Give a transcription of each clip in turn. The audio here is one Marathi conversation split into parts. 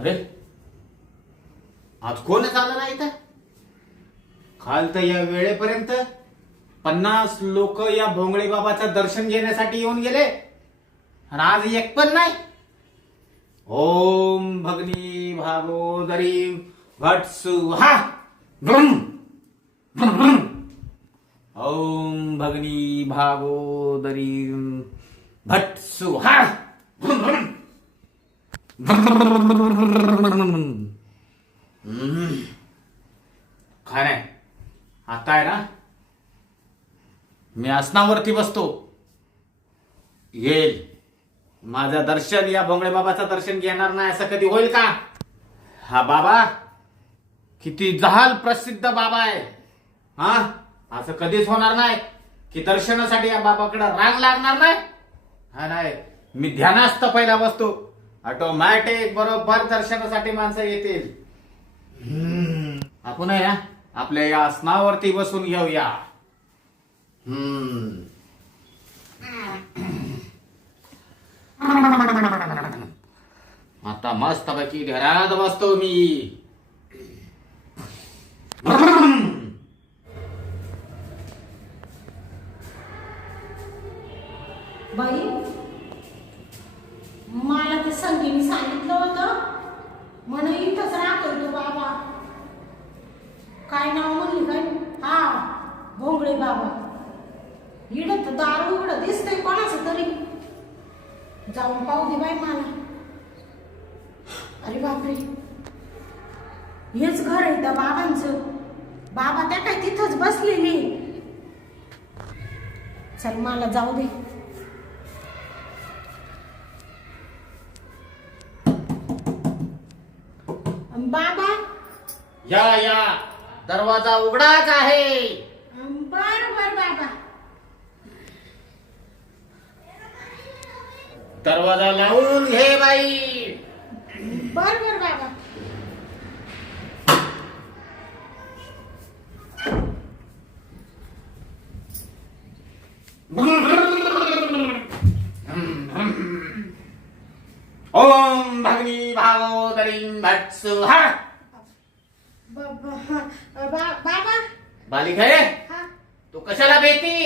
अरे आज कोणच आलं नाही तर काल तर या वेळेपर्यंत 50 लोक या भोंगळे बाबाचं दर्शन घेण्यासाठी येऊन गेले आणि आज एक पण नाही. ओम भगनी भागोदरी भटसुहा भ्रम भ्रम भ्रम. ओम भगनी भागोदरी भटसुहा भ्रम भ्रम. काय नाही आता आहे ना मी आसनावरती बसतो. येईल माझं दर्शन या भोंगळे बाबाचं दर्शन घेणार नाही असं कधी होईल का? हा बाबा किती जहाल प्रसिद्ध बाबा आहे. हा असं कधीच होणार नाही की दर्शनासाठी या बाबाकडे रांग लागणार नाही. हा नाही मी ध्यानास्त पहिला बसतो. ऑटोमॅटिक बरोबर दर्शनासाठी माणसं येतील. आपण आहे ना आपल्या या आसनावरती बसून घेऊया. आता मस्तपैकी घरात बसतो मी. बाई मला ते संगीने सांगितलं होतं म्हणे इथंच राहतो तो बाबा. काय नाव म्हणली काय? हा भोंगळे बाबा. इडत दार उघड दिसतंय कोणाचं तरी. जाऊन पाहू दे बाई मला. अरे बापरे हेच घर आहे त्या बाबांचं. बाबा त्या काय तिथंच बसलेली. चल मला जाऊ दे. बाबा या या दरवाजा उघडाच आहे. बर बर बाबा. दरवाजा लावून घे बाई. बर बर बाबा. ओम भगनी भागोदरी भटसुहा. बाबा बालिका हा तू कशाला भेटी?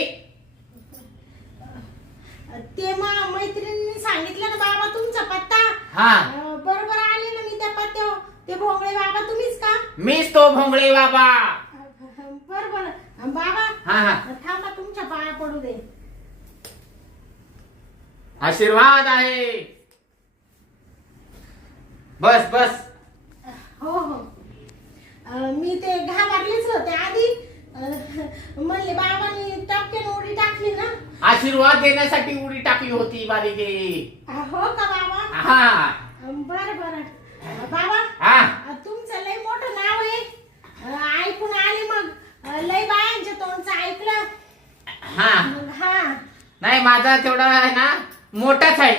ते मैत्रिणींनी सांगितलं ना बाबा तुमचा पत्ता. हा बरोबर आले ना मी त्या पत्त्यावर. ते भोंगळे बाबा तुम्हीच का? मीच तो भोंगळे बाबा. बरोबर बाबा. हा हा थांबा तुमच्या पाया पडू दे. आशीर्वाद आहे. बस बस. हो हो मी ते घाबरलेच होते आधी. म्हणले बाबांनी टपक्यान उडी टाकली ना. आशीर्वाद देण्यासाठी उडी टाकली होती बालिके. हो का बाबा? हा बर बर बाबा. हा तुमचं लय मोठं नाव आहे. ऐकून आले मग. लय बायांच्या तोंडचं ऐकलं. हा हा नाही माझा तेवढा आहे ना मोठाच आहे.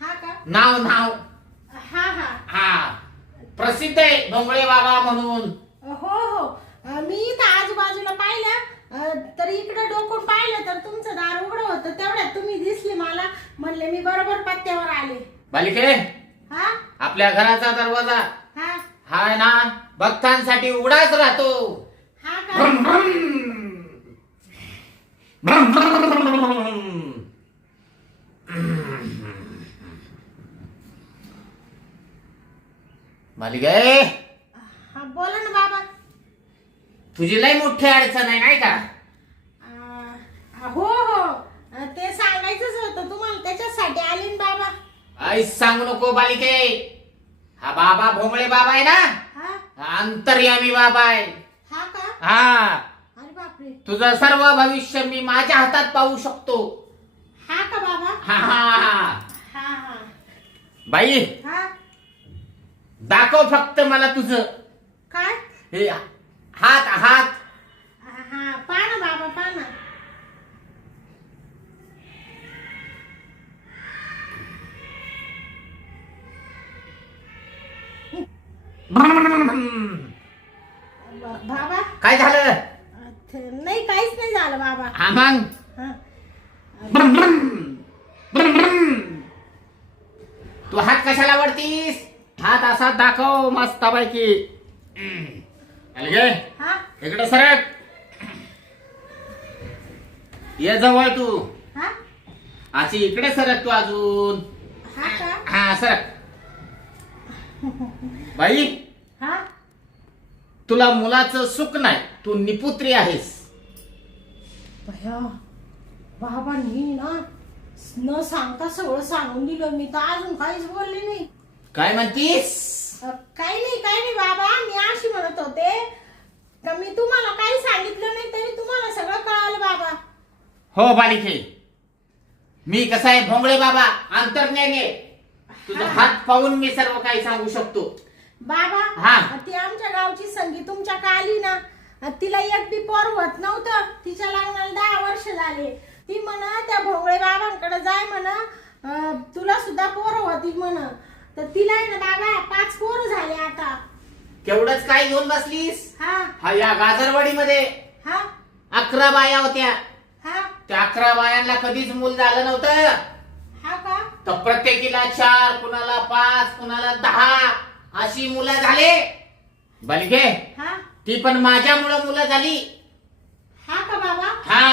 हा का? नाव नाव हा हा हा प्रसिद्ध आहे भोंगळे बाबा म्हणून. हो हो मी इथं आजूबाजूला पाहिलं तर इकडे डोकून पाहिलं तर तुमचं दार उघडं होतं. तेवढ्यात तुम्ही दिसले मला. म्हणले मी बरोबर पत्त्यावर आले. बालिके हा आपल्या घराचा दरवाजा हा हा ना भक्तांसाठी उघडाच राहतो. हा का? भ्रम भ्रम. भ्रम भ्रम. बालिके हा बोला ना बाबा. तुझी लय मोठी अडचण आहे नाही का? हो हो ते सांगायचंच होतं तुम्हाला. त्याच्यासाठी आले ना बाबा. आईच सांगू नको बालिके. हा बाबा भोंगळे बाबा आहे ना हा अंतर्यामी बाबा आहे. हा का? हा अरे बापरे. तुझं सर्व भविष्य मी माझ्या हातात पाहू शकतो. हा का बाबा? हा हा हा हा हा बाई हा दाखव फक्त मला तुझं काय? हे हात हात. हा पाहा ना बाबा पाहा ना. बाबा काय झालं? नाही काहीच नाही झालं बाबा. हा मग हा. ब्रम, ब्रम, ब्रम, ब्रम. तू हात कशाला वरतीस? हात असा दाखव मस्तपैकी. अलगे हा इकडे सरक. ये जवळ तू. हा अशी इकडे सरक तू अजून. हा का हा सरक. बाई हा तुला मुलाचं सुख नाही, तू निपुत्री आहेस. भया बाबांनी ना न सांगता सगळं सांगून दिलं. मी तर अजून काहीच बोलले नाही. काय म्हणतीस? काही नाही बाबा. मी अशी म्हणत होते का मी तुम्हाला काही सांगितलं नाही तरी तुम्हाला सगळं कळालं बाबा. हो बालिके, मी कसा आहे भोंगळे बाबा अंतर्ज्ञानी. तुझा हात पाहून मी सर्व काही सांगू शकतो. बाबा हा. ती आमच्या गावची संगी तुमच्या आली ना, तिला एक बी पोर होत नव्हतं. तिच्या लग्नाला 10 वर्ष झाले. ती म्हणा त्या भोंगळे बाबांकडे जाय म्हणा, तुला सुद्धा पोर होती म्हणा. तर तिला आहे ना बाबा 5 पोर झाले आता. केवढंच काय घेऊन बसलीस? हा हा या गाजरवाडीमध्ये हा 11 बाया होत्या. हा त्या 11 बायांना कधीच मूल झालं नव्हतं. हा का तर प्रत्येकीला 4, कुणाला 5, कुणाला 10 अशी मुलं झाले. बलगे हा ती पण माझ्यामुळं मुलं झाली. हा का बाबा. हा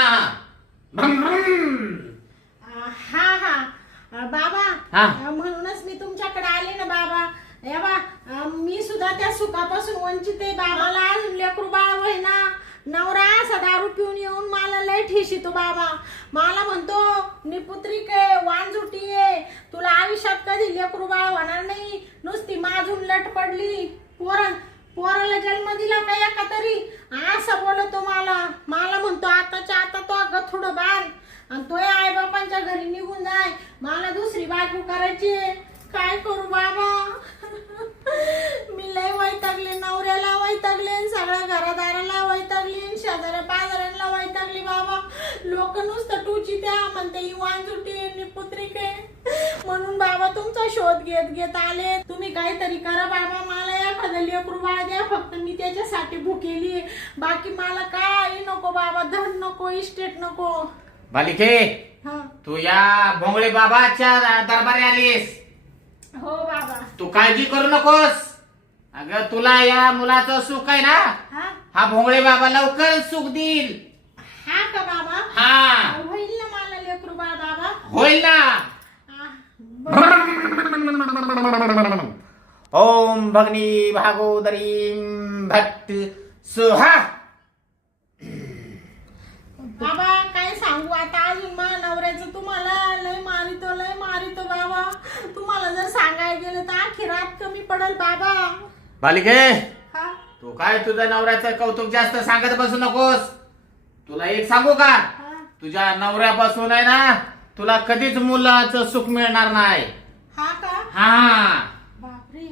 हा हा बाबा हा. म्हणूनच मी तुमच्याकडे आले ना बाबा. या बा मी सुद्धा त्या सुखापासून वंचित आहे बाबा. मला अजून लेकरू बाळ होईना. नवरा असा दारू पिऊन येऊन मला लय ठेशीतो बाबा. मला म्हणतो निपुत्रिक आहे, वांजुटी आहे, तुला आयुष्यात कधी लेकरू बाळ होणार नाही, नुसती माजून लट पडली, पोराला जन्म दिला का एका तरी, असं बोलतो मला. मला म्हणतो आताच्या आता तो गथुडं बांध आणि तो आई बापांच्या घरी निघून जाय, मला दुसरी बायको करायची. काय करू बाबा. मी लय वैतागले, नवऱ्याला वैतागले, सगळ्या घरादाराला वैतागली, शेजाऱ्या पाजाऱ्यांना वैतागली बाबा. लोक नुसतं टूची त्या म्हणते ही वांजुटी निपुत्रिक आहे. म्हणून बाबा तुमचा शोध घेत आले. तुम्ही काहीतरी करा बाबा, मला एखादं लेकरू बाळ द्या फक्त. मी त्याच्यासाठी भुकेली, बाकी मला काही नको बाबा. धन नको, इस्टेट नको. बालिके हा तू या भोंगळे बाबाच्या दरबारी आलीस. हो बाबा. तू काळजी करू नकोस. अगं तुला या मुलाचं सुख आहे ना, हा हा भोंगळे बाबा लवकर सुख देईल. हा का बाबा. हा होईल ना मला लेकरू बाळ बाबा. होईल ना. ओम भगनी भागोदरी भक्त सुहा. बाबा काय सांगू आता. अजून मा नवऱ्याचं तुम्हाला लय मारितो बाबा. तुम्हाला जर सांगायला गेलं तर आखी रात कमी पडल बाबा. बालिके हा तू काय तुझ्या नवऱ्याचं कौतुक जास्त सांगत बसू नकोस. तुला एक सांगू का, हा तुझ्या नवऱ्यापासून आहे ना तुला कधीच मुलाचं सुख मिळणार नाही. हा का हा बापरे.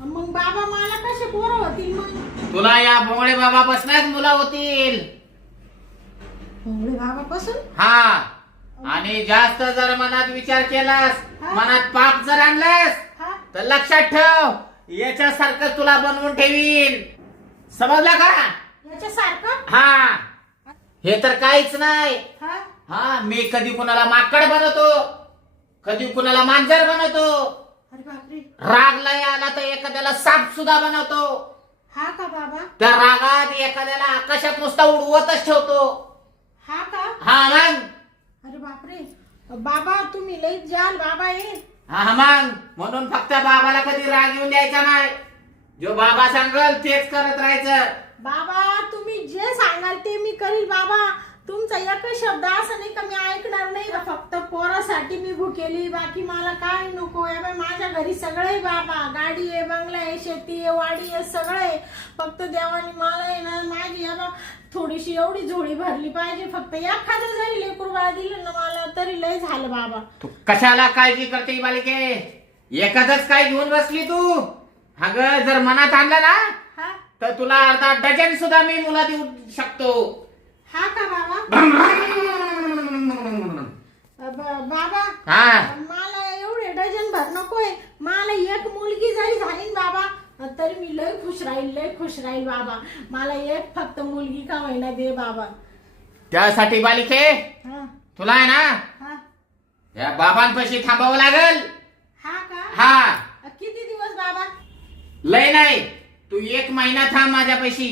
मग बाबा मला कसे पोरं होतील मग. तुला या भोंगळे बाबापासूनच मुलं होतील. भोंगळे बाबापासून. हा आणि जास्त जर मनात विचार केलास, हा. मनात पाप जर आणलास हा तर लक्षात ठेव याच्यासारखं तुला बनवून ठेवीन. समजलं का? याच्यासारखं. हा हे तर काहीच नाही. हा हा मी कधी कुणाला माकड बनवतो, कधी कुणाला मांजर बनवतो, अरे बापरे. राग लय आला तर एखाद्याला साप सुद्धा बनवतो. हा का बाबा. त्या रागात एखाद्याला आकाशात नुसता उडवतच ठेवतो. हा का. हा मग. अरे बापरे. बाबा तुम्ही लई जाल बाबा हे. हा मग म्हणून फक्त बाबाला कधी राग येऊन द्यायचा नाही. जो बाबा सांगल तेच करत राहायचं. बाबा तुम्ही जे सांगाल ते मी करील बाबा. तुमचा एकच शब्द असं नाही का मी ऐकणार नाही. फक्त पोरासाठी मी भुकेली, बाकी मला काय नको. या बाई माझ्या घरी सगळं आहे बाबा. गाडी आहे, बंगला आहे, शेती आहे, वाडी आहे, सगळं आहे. फक्त देवाने मला आहे ना माझी या बा थोडीशी एवढी झोळी भरली पाहिजे. फक्त एखादं जरी लेकरू बाळ दिलं ना मला तरी लय झालं बाबा. तू कशाला काळजी करते बालिके. एखादच काय घेऊन बसली तू. अगं जर मनात आणलं ना हा तर तुला अर्धा डझन सुद्धा मी मुला देऊ शकतो. हा का बाबा. बाबा हा मला एवढे डझन भर नकोय. मला एक मुलगी जरी झाली ना बाबा तरी मी लय खुश राहील बाबा. मला एक फक्त मुलगी का होईना दे बाबा. त्यासाठी बालिके हा तुला आहे ना हा या बाबांपाशी थांबावं लागल. हा का. हा किती दिवस बाबा? लय नाही, तू 1 महिना थांब माझ्यापाशी.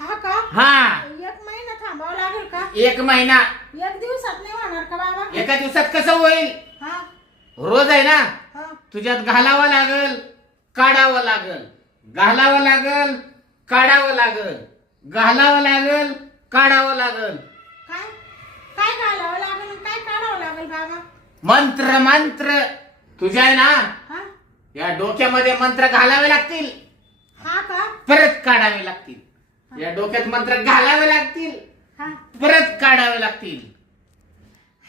हा का? हा, 1 महिना थांबावं लागेल का? 1 महिना. 1 दिवसात नाही होणार का बाबा? एका दिवसात कसं होईल? हा रोज आहे ना, हा तुझ्यात घालावं लागल, काढावं लागल, घालावं लागल, काढावं लागल, घालावं लागल, काढावं लागल. काय काय घालावं लागेल आणि काय काढावं लागेल बाबा? मंत्र मंत्र तुझ्या आहे ना, हा या डोक्यामध्ये मंत्र घालावे लागतील, हा का? परत काढावे लागतील. या डोक्यात मंत्र घालावे लागतील, हा परत काढावे लागतील.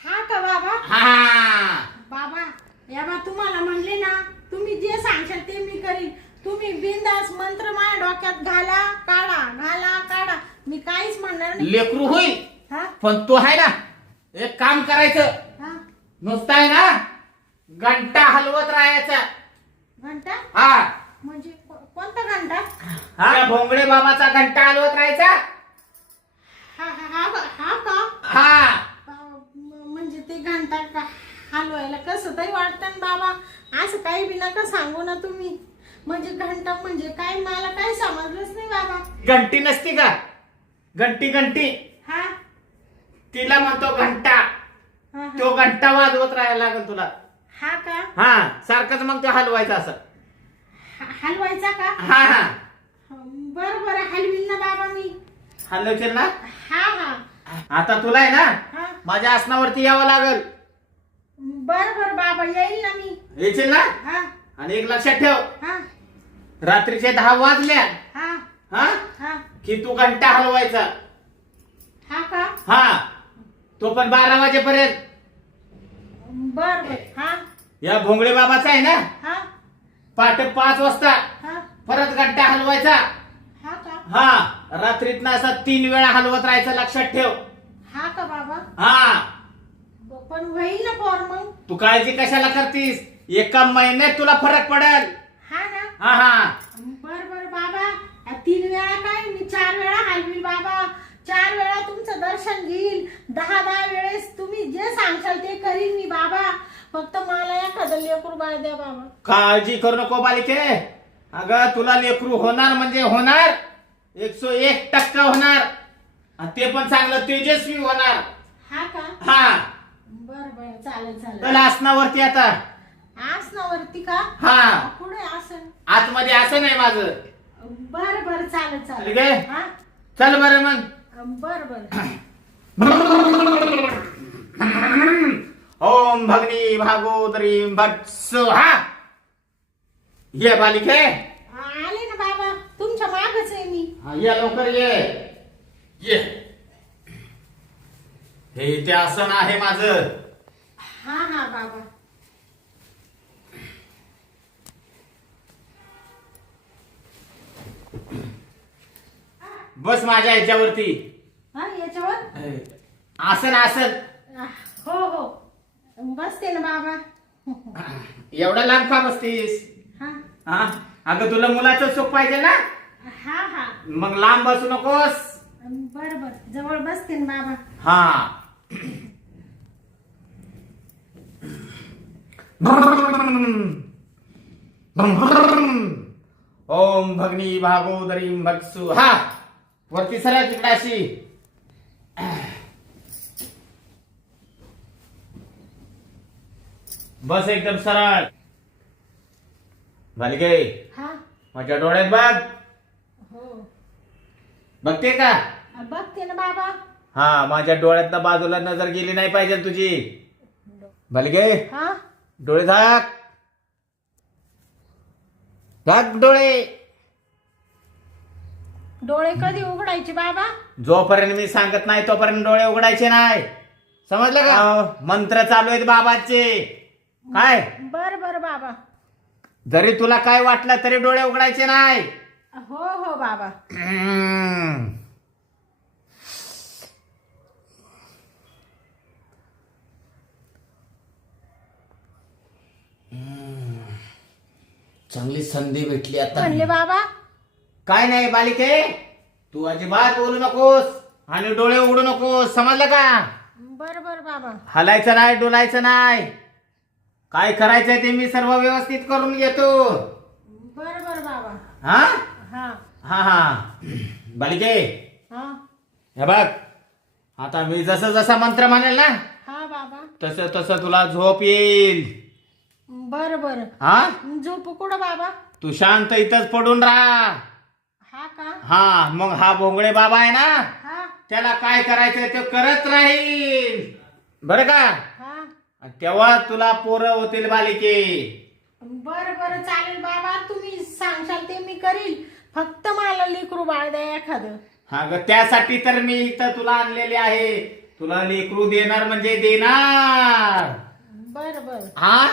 हा का बाबा? हा, बाबा या बा तुम्हाला म्हणले ना, तुम्ही जे सांगशाल ते मी करीन. तुम्ही बिंदास मंत्र माझ्या डोक्यात घाला काढा, घाला काढा, मी काहीच म्हणणार नाही. लेकरू होईल, हा पण तो आहे ना, एक काम करायचं, हा नुसतं आहे ना घंटा हलवत राहायचा. घंटा हा म्हणजे कोणता घंटा? हा, भोंगळे बाबाचा घंटा हलवत राहायचा. हा हा हा हा का? हा, म्हणजे ते घंटा का हलवायला कसं तरी वाटतं ना बाबा. असं काही बी नका सांगू ना तुम्ही. म्हणजे घंटा म्हणजे काय, मला काही समजलंच नाही बाबा. घंटी नसती का, घंटी घंटी, हा तिला म्हणतो घंटा. हा हा. तो घंटा वाजवत राहायला लागेल तुला. हा का? हा, सारखंच मग तो हलवायचा असं. हलवायचा का? हा हा, बरं बरं हलवीन ना बाबा मी. हलवशील ना. हा हा आता तुला आहे ना हा माझ्या आसनावरती यावं लागेल. बरं बरं बाबा येईल ना मी. येशील ना. हा आणि एक लक्षात ठेव, हा रात्रीचे 10 वाजल्या हा हा हा की तू घंटा हलवायचा. हा का? हा, तो पण 12 वाजेपर्यंत. बर बर हा या भोंगळे बाबाचा आहे ना, हा पहाटे 5 वाजता हा परत घंटा हलवायचा. हा का? हा, रात्रीतनं असा 3 वेळा हलवत राहायचं, लक्षात ठेव. हा का बाबा? हा, पण होईल ना पोर मग? तू काळजी कशाला करतीस, एका महिन्यात तुला फरक पडेल. हा ना. हा हा, बर बर बाबा, 3 वेळा काय, मी 4 वेळा हलवील बाबा. 4 वेळा तुमचं दर्शन घेईल. 10 वेळेस तुम्ही जे सांगशाल ते करीन मी बाबा. फक्त मला एखादं लेकरू बाळ द्या बाबा. काळजी करू नको बालिके. अगं तुला लेकरू होणार म्हणजे होणार, 101% होणार, आणि ते पण चांगलं तेजस्वी होणार. हा का? हा, बर बर चालेल चालेल. चल आसनावरती आता. आसनावरती का? हा, पुढे आसन. आतमध्ये असं नाही माझं. बर बर चालेल ठीक आहे? चालेल. हा चल बरं मग. बर बर. ओम भगनी भागोदरी भत्सु. हा, ये बालिके. आले ना बाबा, तुमच्या मागच आहे मी. हा, ये लवकर ये. ये, हे ते आसन आहे माझं. हा हा बाबा. बस माझ्या ह्याच्यावरती. हा याच्यावर आसन आसन. हो हो बसते ना बाबा. एवढा लांब का बसतीस? हा हा, अगं तुला मुलाचं सुख पाहिजे ना, हा हा मग लांब बसू नकोस. बर बर जवळ बसते ना बाबा. हा, ओम भगनी भागोदरी भत्सु. हा, वरती सरळ तिकडे अशी. बस एकदम सरळ. बालिके, हा माझ्या डोळ्यात बघ. हो बघते का? बघते ना बाबा. हा, माझ्या डोळ्यात बाजूला नजर गेली नाही पाहिजे तुझी. बालिके, हा डोळे झाक. झाक डोळे. डोळे कधी उघडायचे बाबा? जोपर्यंत मी सांगत नाही तोपर्यंत डोळे उघडायचे नाही, समजलं का? मंत्र चालू आहेत बाबाचे. काय? बर बर बाबा. जरी तुला काय वाटलं तरी डोळे उघडायचे नाही. हो हो बाबा. चांगली संधी भेटली आता. म्हणले बाबा. काय नाही बालिके, तू अजिबात बोलू नकोस आणि डोळे उघडू नकोस, समजलं का? बर बर बाबा. हलायचं नाही, डोलायचं नाही. काय करायचंय ते मी सर्व व्यवस्थित करून घेतो. हा हा हा हा बालिके हा हे बघ आता मी जसं जसा मंत्र म्हणेल ना हा बाबा तसं तसं तुला झोप येईल. बर बर हा झोपू कुठं बाबा? तू शांत इथंच पडून राहा. हा का? हा मग हा भोंगळे बाबा आहे ना हा त्याला काय करायचंय ते करत राहील बरं का. हा आणि तेव्हा तुला पोरं होतील बालिके. बर बर चालेल बाबा, तुम्ही सांगशाल ते मी करील. फक्त मला लेकरू बाळ द्या एखादं. हा ग त्यासाठी तर मी इथं तुला आणलेले आहे. तुला लेकरू देणार म्हणजे देणार. बर बर हा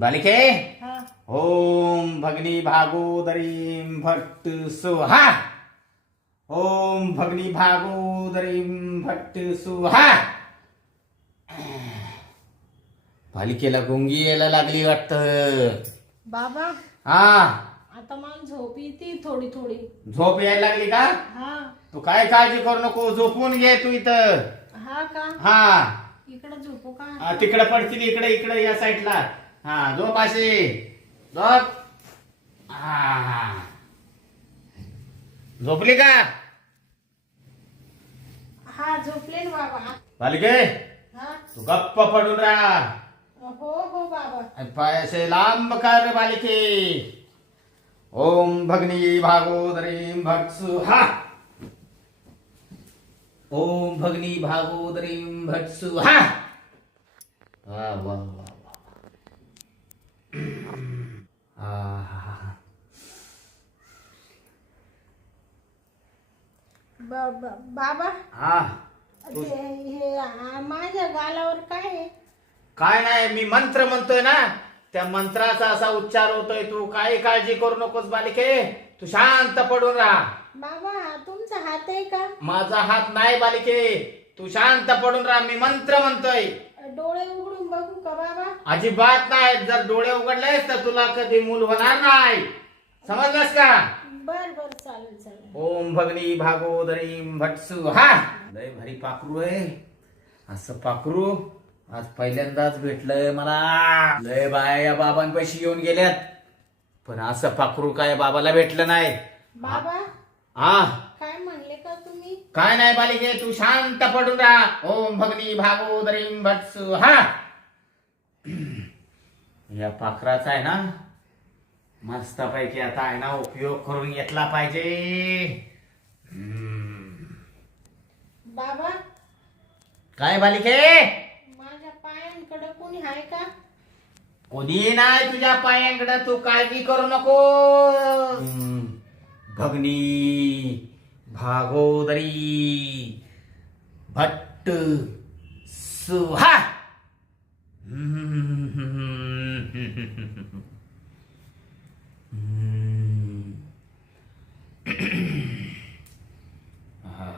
बालिके हा ओम भगनी भागोदरी भट्ट सुहा. ओम भगनी भागोदरी भट्ट सुहा. बालिकेला गुंगी यायला लागली वाटत. बाबा हा आता मला झोप येते थोडी थोडी. झोप यायला लागली का? हा तू काय काळजी करू नको झोपून घे तू इथं. हा का? हा इकडे झोपू का? तिकडे पडतील इकडे इकडे या साईडला. हा झोप अशी झोप. हा झोपली का? हा झोपले ना बाबा. बालिके हा तू गप्प पडून राहा. हो हो बाबा. आणि पाय असे लांब कर बालिके. ओम भगनी भागोदरी भटसु हा. ओम भगनी भागोदरी भटसु हा. वा वा वा वा. बाबा हा माझ्या गालावर काय आहे? काय नाही मी मंत्र म्हणतोय ना त्या मंत्राचा असा उच्चार होतोय. तू काही काळजी करू नकोस बालिके. तू शांत पडून राहा. बाबा हा तुमचा हात आहे का? माझा हात नाही बालिके. तू शांत पडून राहा. मी मंत्र म्हणतोय. डोळे उघडून बघू का बाबा? अजिबात नाही. जर डोळे उघडलेस तर तुला कधी मूल होणार नाही. समजलंस का? बर बर चालेल चालेल. ओम भगनी भागोदरी भटसु हा. लय भारी पाखरू आहे. असं पाखरू आज पहिल्यांदाच भेटलंय मला. लय बाया या बाबांपाशी येऊन गेल्यात पण असं पाखरू काय बाबाला भेटलं नाही. बाबा हा काय म्हणले का तुम्ही? काय नाही बालिके तू शांत पडून राहा. ओम भगनी भागोदरी भटसु हा. या पाखराचा आहे ना मस्तपैकी आता आहे ना उपयोग करून घेतला पाहिजे. बाबा काय बालिके माझ्या पायांकडे कोणी आहे का? कोणी नाही तुझ्या पायांकडे. तू काळजी करू नको. भगनी भागोदरी भट्ट सुहा.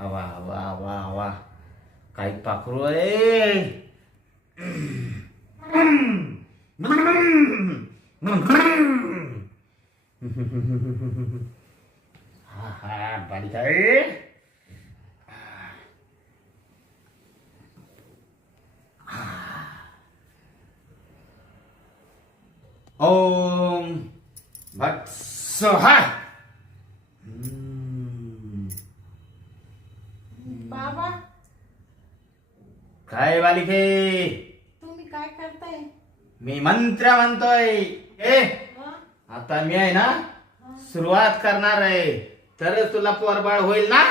वा वा वा वा काही पाखरू आहे. हा हा बालिका ओम भट स्वाहा. बाबा काय बालिके तुम्ही काय करताय? मी मंत्र म्हणतोय. हा? आता मी आहे ना सुरुवात करणार आहे तरच तुला पोरबाळ होईल ना.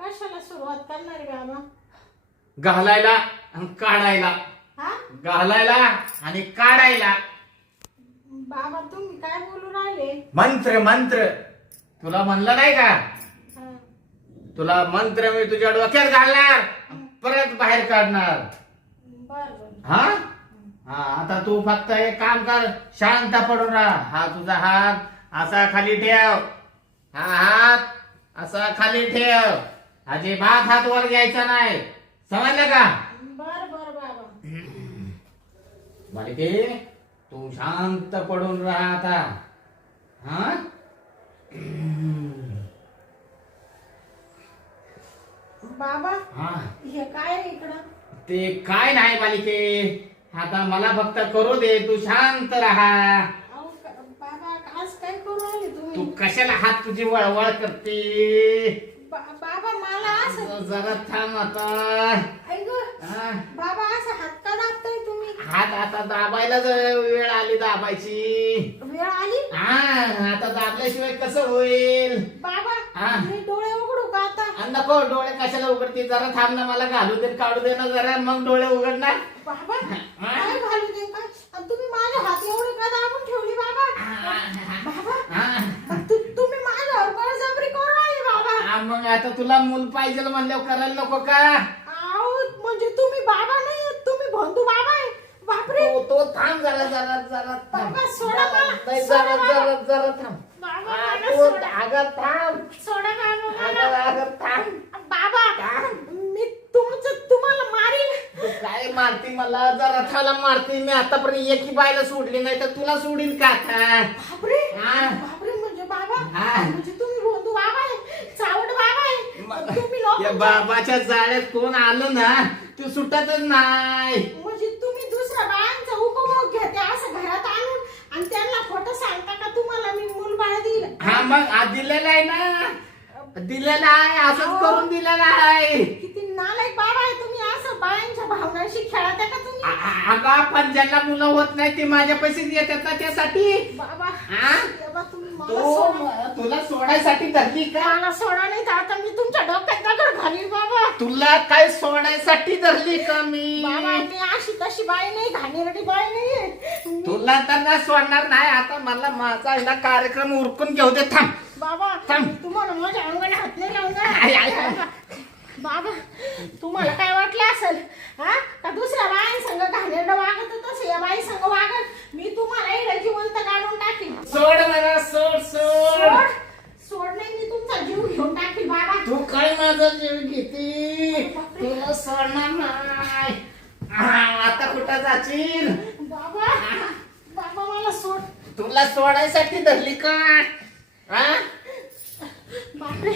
कशाला सुरुवात करणार आहे बाबा? घालायला आणि काढायला. हा घालायला आणि काढायला. बाबा तुम्ही काय बोलू राहिले? मंत्र मंत्र तुला म्हणलं नाही का? हा. तुला मंत्र मी तुझ्या डोक्यात घालणार परत बाहेर काढणार. बर बर हा हा आता तू फक्त एक काम कर शांत पडून राहा. हा तुझा हात असा खाली ठेव. हा हात असा खाली ठेव. अजिबात हात वर घ्यायचा नाही. समजलं का? बर बर बाबा. बालिके तू शांत पडून राहा आता. हा बाबा हा हे काय आहे इकडं? ते काय नाही बालिके. आता मला फक्त करू दे. तू शांत राहा. बाबा तू कशाला हात तुझी वळवळ करते बाबा मला असं जरा थांब आता ऐक हा. बाबा असं हात का दाबताय तुम्ही हात आता दाबायला जर वेळ आली दाबायची वेळ आली हा आता दाबल्याशिवाय कसं होईल बाबा हा. मी डोळे उघडू का आता नको डोळे कशाला उघडते जरा थांब ना मला घालू दे काढू दे ना जरा मग डोळे उघडणार बाबा काय घालू दे का आणि तुम्ही माझे हात एवढे का दाबून ठेवली बाबा बाबा तुम्ही माझ्यावर बळजबरी करू आले बाबा हा, मग आता तुला मूल पाहिजे म्हणल्यावर करायला नको का आहो म्हणजे तुम्ही बाबा नाही तुम्ही बंधू बाबा आहे बापरे तो थांब जरा जरा जरा थांब बाबा, सोडा मला. नाही, सोडा जरा मला. जरा जरा थांब बाबा हा, मला तो सोडा. अगं थांब सोडा बाबा अगं मला. अगं थांब बाबा मी तुम्हाला मारीन तू काय मारती मला जरा थाला मारती मी आतापर्यंत एकी बायला सोडली नाही तर तुला सोडीन का आता बापरे हा. बापरे म्हणजे बाबा हा. म्हणजे तुम्ही बंधू बाबा आहे चावट बाबा आहे तुम्ही या लोक बाबाच्या जाळ्यात कोण आलं ना ते सुटतच नाही म्हणजे तुम्ही दुसऱ्या बायांचा उपभोग घेते असं घरात आणून आणि त्यांना खोटं सांगता का तुम्हाला मी मूलबाळ दिल हा मग दिलेला आहे ना दिलेला आहे असंच करून दिलेला आहे किती नालायक बाबा आहे तुम्ही असं बायांच्या भावनांशी खेळता का तुम्ही अगं पण ज्यांना मुलं होत नाही ते माझ्या पैसे येतात ना त्यासाठी बाबा हा? बाबा तुम्ही मला सोडा. तुला सोडायसाठी धरली का मला सोडा नाही तर आता मी तुमच्या डोक्यात दगड घालीन बाबा तुला काय सोडायसाठी धरली का मी बाबा मी अशी तशी बाई नाही घाणेरडी बाई नाही तुला तर ना सोडणार नाही आता मला माझा हिला कार्यक्रम उरकून घेऊ दे थांब बाबा थांब. तुम्हाला माझ्या अंगाने हात नाही आय, आय, आय. लावणार बाबा तुम्हाला काय वाटलं असेल हा का दुसऱ्या बाईंसंग घाणेरडं वागत तसं या बाई संग वागत मी तुम्हाला इकडे जिवंत काढून टाकीन सोड मला सोड सोड सोड सोड नाही मी तुमचा जीव घेऊन टाकीन बाबा तू काय माझा जीव घेते तुला सोडणार नाही आता कुठं जाशील बाबा बाबा मला सोड तुला सोडायसाठी धरली का हा? बापरे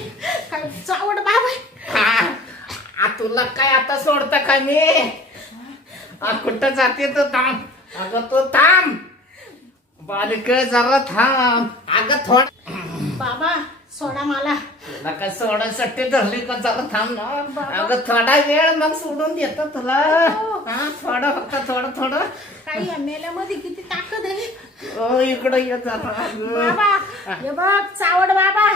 काय चावड बाबा तुला काय आता सोडता का मी कुठं जाते तो थांब अगं तो थांब बालिक जरा थांब अगं थोड बाबा सोडा मला तुला काय सोडायसाठी धरली का जरा थांब ना अगं थोडा वेळ मग सोडून देतो तुला हा थोडं फक्त थोडं थोडं काही या मेल्यामध्ये किती ताकद आहे ओ इकडं ये जरा अगं. बाबा हे बघ चावड बाबा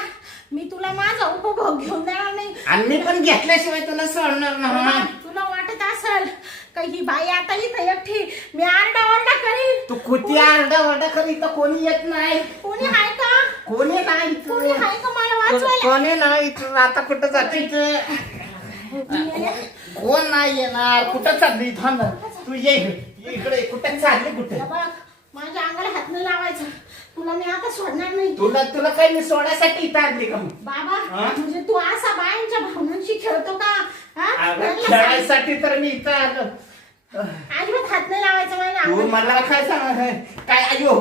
मी तुला माझा उपभोग घेऊन देणार नाही आणि मी पण घेतल्याशिवाय तुला सोडणार बाबा, ना तुला वाटत असेल का ही बाई आता इथं एकटी मी आरडाओरडा करीन तू कुठे आरडा ओरडा करी तर कोणी येत नाही कोणी आहे का कोणी नाही तू कोणी आहे का मला वाचवायला कोणी नाही तू आता कुठं जाते कोण नाही येणार कुठं चालली थांब तू ये इकडे कुठं चालली कुठे हे बघ माझ्या अंगाला हात नाही लावायचा तुला मी आता सोडणार नाही तुला तुला काही मी सोडायसाठी इथं आणली का मग? बाबा हा? म्हणजे तू असा बायांच्या भावनांशी खेळतो का हा? अगं, त्यांना सांग. खेळायसाठी तर मी इथं आलो अजिबात हात नाही लावायचा माझ्या तू अंगाला. मला काय सांग काय अयो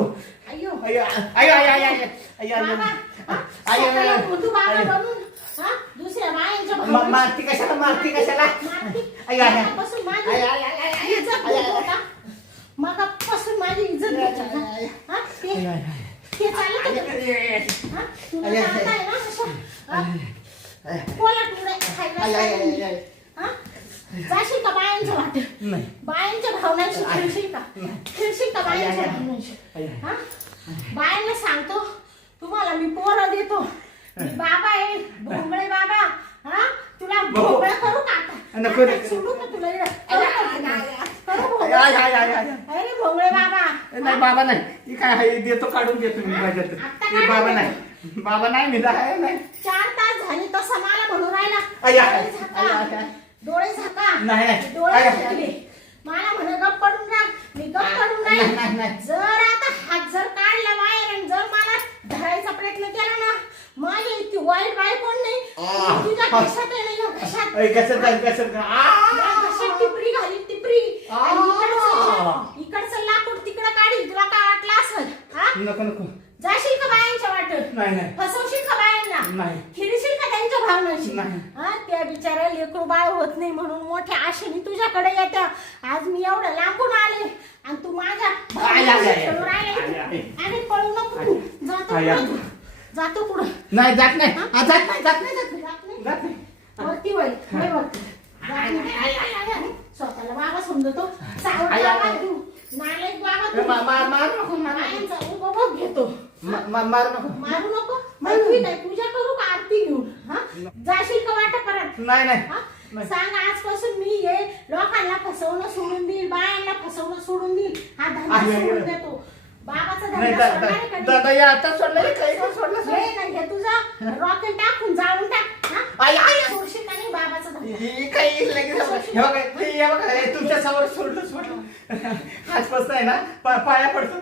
अय्यो अयो अयो अयो अयो अयो अयो बाबा, हा? अयो, अयो, स्वतःला अयो. बुद्धू बाबा अयो. बनून, हा? दुसऱ्या बायांच्या भावनांशी- मारती कशाला मारती कशाला मारती. अयो अयो मगापासून माझी अयो, अयो, अयो, अयो, इज्जत अयो, घेत अयो. होता. मगापासून माझी इज्जत घेत होता. हा? ते चालत होतं. हा? तुला अयो, तर आता आहे ना असं, हा? कोला तुला खायला अयो, अयो, सांगितलं. अयो. हा? जाशील का बायांच्या वाटेत नाही बायांच्या भावनांशी खेळशील का खेळशील का बायांच्या अय्या. भावनांशी अय्या. हा? बायांना सांगतो तुम्हाला मी पोरं देतो मी बाबा आहे भोंगळे बाबा हा तुला भोंगळे करू का आता नको रे. आता सोडू का तुला इकडं? अय्या, करू का अय्या, तुला? करू भोंगळे? अय्या, अय्या, अय्या, अय्या. अरे भोंगळे बाबा नाही बाबा नाही ही काय आहे देतो काढून देतो मी माझ्यात आता हे बाबा काढून नाही बाबा नाही मी आहे नाही 4 तास झाले तसा मला म्हणून राहिला अय्या, डोळे अय्या, झाका अय्या. डोळे झाका नाही, नाही. डोळे अय्या. झाकले मला म्हणे गप पडून राह मी गप पडून नाही, नाही, राहील नाही. जर आता हात जर काढला बाहेर आणि जर मला धरायचा प्रयत्न केला ना माझी इतकी वाईट बाई कोण नाही आ. तुझ्या घशात आहे ना घशात अय, कसं काय कसं काय? या घशात टिपरी घाली टिपरी आणि आ. इकडचं लाकूड तिकडं काढील तुला काय वाटलं असेल हा नको नको जाशील का बायांच्या वाटत नाही नाही फसवशील का बायांना नाही. फिरशील का त्यांच्या भावनाशी नाही. हा त्या बिचाऱ्या लेकरू बाळ होत नाही म्हणून मोठ्या आशेने तुझ्याकडे येत्या आज मी एवढं लांबून आले आणि तू माझ्या आय, आय, भावनाशी आय, खेळून आय, राहिला आय, आय. आणि पळू नको तू जातो आय, आय. पुढं तू. जातो पुढं नाही जात नाही जात नाही जात नाही वरती वळ वरती स्वतःला बाबा समजतो नालायक बाबा घेतो मारू नको मारू नको मी काय पूजा करू का आरती घेऊ जाशील का वाटा परत नाही सांग आजपासून मी हे लोकांना फसवणं सोडून देईल बायांना फसवणं सोडून देईल हा धंदा सोडून देतो बाबाचा धंदा सोडणार आहे का? दादा या आता सोडलं काही सोडलं नाही हे तुझा रॉकेट टाकून जाळून टाक सोडशील का नाही बाबाचा धंदा काही लगेच तुमच्या समोर सोडलं आजपासून आहे ना पाया पडतो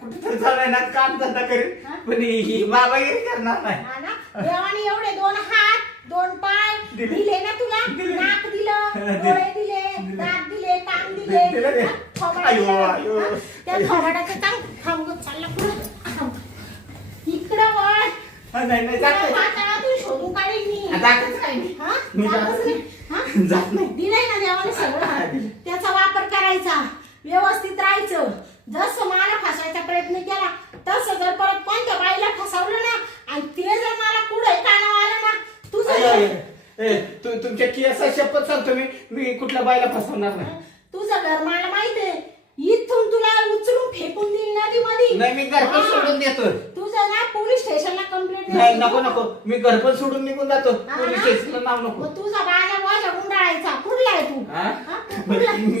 कुठेतरी झालंय ना काम धंदा करेल पण ही बाबागिरी करणार नाही हा ना देवाने एवढे 2 हात 2 पाय दिले ना तुला नाक दिलं डोळे दिले दात दिले कान दिले त्या थोबाडाचं थांब चालला पुढे इकडं वळ नाही जात तू शोधून काढील मी जातच नाही जात नाही दिलंय ना देवाने सगळं त्याचा वापर करायचा व्यवस्थित राहायचं जसं मला फसवायचा प्रयत्न केला तसं जर परत कोणत्या बाईला फसवलं ना आणि ते जर मला पुढे कानावर आलं ना तुझं तुमच्या केसा शपथ सांगतो मी कुठल्या बाईला फसवणार नाही तुझं घर मला माहितीये इथून तुला उचलून फेकून देईल नदीमध्ये नाही मी घरपण सोडून देतो तुझं ना पोलीस स्टेशनला कंप्लेंट नाही नको मी घरपण सोडून निघून जातो पोलीस स्टेशनला नाव नको तुझा बाजा वाजा गुंडाळायचा कुठला आहे तू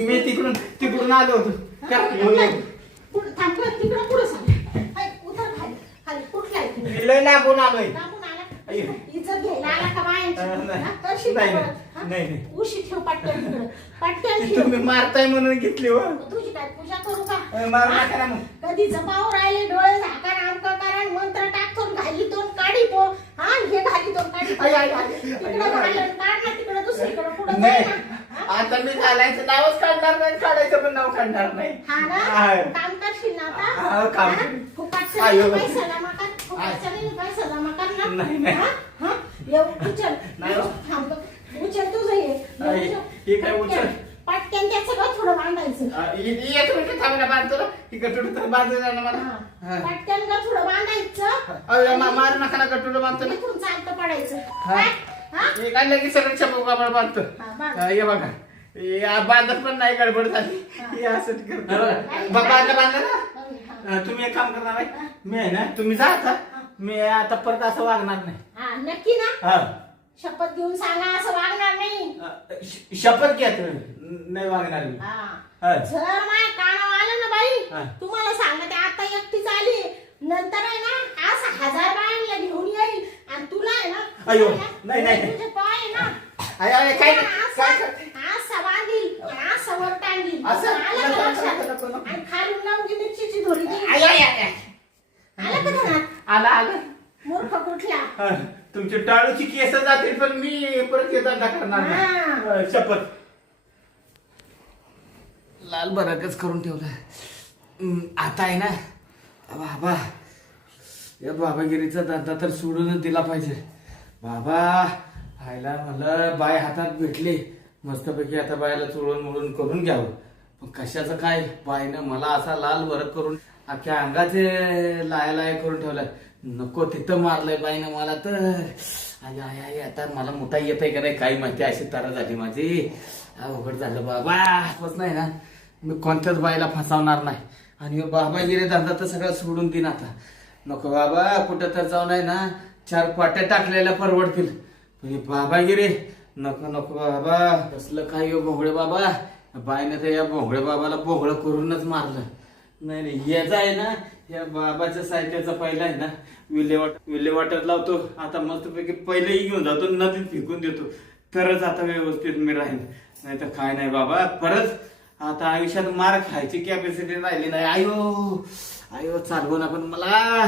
मी तिकडून आलो होतो तिकडं पुढे सांग उतर खाली कुठला आहे तू लय लागून आलोय इज्जत घ्यायला आला का बायांची नाही उशी ठेव पटकन तुम्ही मारताय म्हणून घेतली हो तुझी काय पूजा करू का मारू नका ना मग कधी जपावर राहिले डोळे झाकार आमका करा मंत्र टाकतो घाली तोंड काढी पो हे घाली तोंड काढी तिकडे घालून काढ ना तिकडे दुसरीकडे पुढे नाही आता मी घालायचं नावच काढणार नाही काढायचं पण नाव काढणार नाही हा ना काम करशील ना आता फुकाटचा पैसा जमा कर फुकाटचा पैसा जमा कर ना नाही उचल उचल तुझं हे काय उचल पटकन त्याचं थोडं बांधायचं एक मिनिट थांबला बांधतो ना ही गटुड तर बांधू जाणार मला पटकन थोडं बांधायचं मारू नका ना गटुड बांधतो इथून चालतं पडायचं हे काढलं की सगळं चपू कापड बांधतो हे बघा बांधत पण नाही गडबड झाली हे असं बांधलं ना तुम्ही एक काम करणार आहे मी आहे ना तुम्ही जा आता मी आता परत असं वागणार नाही नक्की ना शपथ घेऊन सांगा असं वागणार नाही शपथ घ्या नाही वागणार मी जर माझ्या कानावर आलं ना बाई तुम्हाला सांगते आता एकटीच आली नंतर आहे ना असं 1000 बायांना घेऊन येईल आणि तुला आहे ना अयो नाही तुझे पाय आहे ना काय असं बांधील असं वर टांगील आणि खालून लावून मिरचीची धोरी आला मूर्ख कुठला तुमची टाळूची केस जातील पण मी परत येतात करणार शपथ लाल बराकच करून ठेवला आता आहे ना बाबा या बाबागिरीचा धंदा तर सोडूनच दिला पाहिजे बाबा आयला मला बाय हातात भेटले मस्तपैकी आता बायला चोळून मोडून करून घ्यावं पण कशाचं काय बायनं मला असा लाल बरक करून अख्ख्या अंगाचे लाया करून ठेवलाय नको तिथं मारलंय बाईनं मला तर आय आता मला मोठा येत आहे का नाही काही माहिती अशी तारा झाली माझी अवघड झालं बाबा बस नाही ना मी कोणत्याच बाईला फसवणार नाही आणि बाबागिरी धंदा तर सगळं सोडून देईन आता नको बाबा कुठं तर जाऊन आहे ना 4 पाट्या टाकलेल्या परवडतील पण बाबागिरी नको बाबा कसलं काय भोंगळे बाबा बाईनं तर या भोंगळे बाबाला भोंगळं करूनच मारलं नाही याचा आहे ना या बाबाच्या साहित्याचा पहिला आहे ना विल्हेवाटर लावतो आता मस्तपैकी पहिलेही घेऊन जातो नदीत फेकून देतो तरच आता व्यवस्थित मी राहीन नाही तर काय नाही बाबा परत आता आयुष्यात मार खायची कॅपॅसिटी राहिली नाही आयो चालवून आपण मला